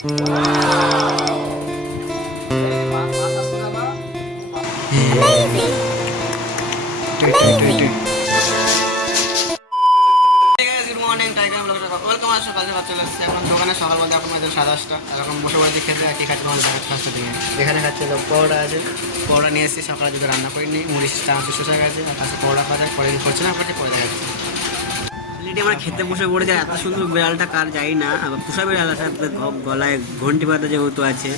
দোকানে সকাল বলতে এখন 10:30 এখন বসে পড়েছি খেতে। কি খাচ্ছি তোমাদের ফার্স্টের দিকে এখানে খাচ্ছি পরোটা আছে, পরোটা নিয়ে এসেছি সকালে যদি রান্না করিনি, মুড়ি চামচ শেষ হয়ে গেছে আর কাছে পরোটা খাওয়া পরে করছে না করছে পরে দেখা যাচ্ছে। অলরেডি আমরা খেতে বসে পড়েছি। এত সুন্দর বিড়ালটা কার যাই না, আবার পোষা বিড়াল আছে, গলায় ঘন্টি বাঁধা যেহেতু আছে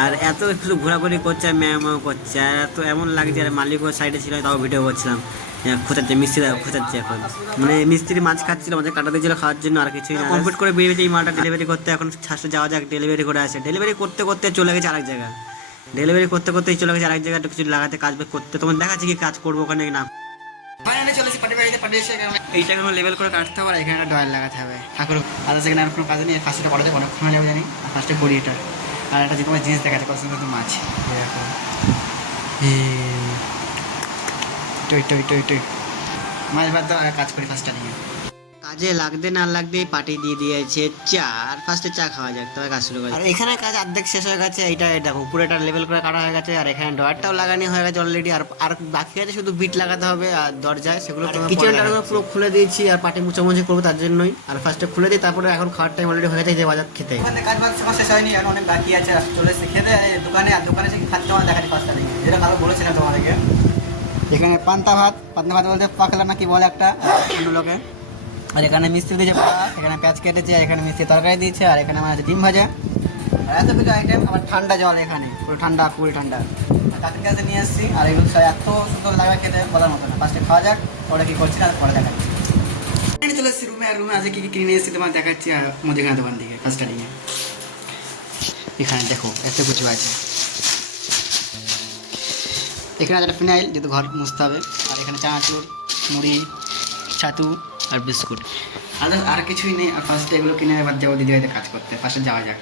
আর এত কিছু ঘোরাঘুরি করছে আর ম্যাও ম্যাও করছে আর এত এমন লাগছে। আর মালিকও সাইডে ছিল, তাও ভিডিও করছিলাম, খোঁচাচ্ছে মিস্ত্রি খোঁচাচ্ছে এখন, মানে মিস্ত্রি মাছ খাচ্ছিল, আমাদের কাটা দিয়েছিল খাওয়ার জন্য আর কিছুই না। কমপ্লিট করে বেরিয়েছে এই মালটা ডেলিভারি করতে। এখন ছাড়তে যাওয়া যাক, ডেলিভারি করে আসে। ডেলিভারি করতে করতে চলে গেছে আরেক জায়গায়, ডেলিভারি করতে করতেই চলে গেছে আরেক জায়গায় একটু কিছু লাগাতে কাজ করতে। তোমার দেখাচ্ছি কি কাজ করবো ওখানে না। ফাইনালি চলেছি পাটি বাড়িতে, পাটি এসে এইটা এখন লেভেল করে কাটতে হবে আর এখানে একটা ডয়ার লাগাতে হবে। ঠাকুর আধা সেকেন্ড আর কোনো কাজ নেই। ফার্স্টে পড়া যাবে অনেকক্ষণ যাবে জানি। আর ফার্স্টে করি এটা আর একটা যে তোমার জিনিস দেখাচ্ছে কত সুন্দর মাছ এরকম মাছ ভাত দাও কাজ করি ফার্স্টটা নিয়ে। কাজে লাগতে না লাগতে পাটি দিয়ে দিয়েছে চা, আর ফার্স্টে চা খাওয়া যাক তবে কাজ শুরু করে। আর এখানে কাজ অর্ধেক শেষ হয়ে গেছে। এইটা দেখো পুরোটা লেভেল করে কাটা হয়ে গেছে আর এখানে ডয়ারটাও লাগানো হয়ে গেছে অলরেডি। আর বাকি আছে শুধু বিট লাগাতে হবে আর দরজায়, সেগুলো কিচেনটা পুরো খুলে দিয়েছি আর পাটি মুচামুচি করবো তার জন্যই। আর ফার্স্টে খুলে দিই, তারপরে এখন খাওয়ার টাইম অলরেডি হয়ে গেছে যে বাজার খেতে। কাজ বাজ শেষ হয়নি, এখন অনেক বাকি আছে। চলে এসে খেতে দোকানে, আর দোকানে সে খাচ্ছে আমার দেখাচ্ছি ফার্স্টটা দিকে, যেটা কারো বলেছিলাম তোমাদেরকে। এখানে পান্তা ভাত বলতে পাকলা না কি বলে একটা অন্য লোকে। আর এখানে মিস্ত্রি দিয়েছে ভাত, এখানে পেঁয়াজ কেটেছে, এখানে মিস্ত্রি তরকারি দিয়েছে, আর এখানে আমার আছে ডিম ভাজা আর এত কিছু আইটেম। আবার ঠান্ডা জল এখানে পুরো ঠান্ডা, পুরো ঠান্ডা কাকের কাছে নিয়ে এসেছি। আর এগুলো এত সুন্দর লাগবে খেতে বলার মতো না। ফার্স্টে খাওয়া যাক, ওরা কী করছি না পরে দেখাচ্ছি। চলে এসেছি রুমে, আর রুমে আজকে কী কী কিনে এসেছি তোমার দেখাচ্ছি। আর মুদিখানা দোকান থেকে ফার্স্টটা নিয়ে এখানে দেখো এত কিছু আছে। এখানে একটা ফিনাইল যেহেতু ঘর মুছতে হবে, আর এখানে চানাচুর, মুড়ি, ছাতু আর বিস্কুট, আর কিছুই নেই। আর ফার্স্টে এগুলো কিনে এবার যাবো দিদি বাড়িতে কাজ করতে। ফার্স্টে যাওয়া যাক।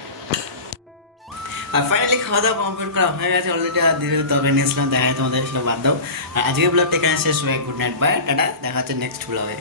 আর ফাইনালি খাওয়া দাওয়া কমপ্লিট করা হয়ে গেছে অলরেডি। আর দিদি তবে নিয়েছিলাম, দেখা তোমাদের সেটা বাদ দাও। আর আজকের ব্লগটা এখানে শেষ হয়ে গুড নাইট, বাই টাটা, দেখা হচ্ছে নেক্সট ব্লগে।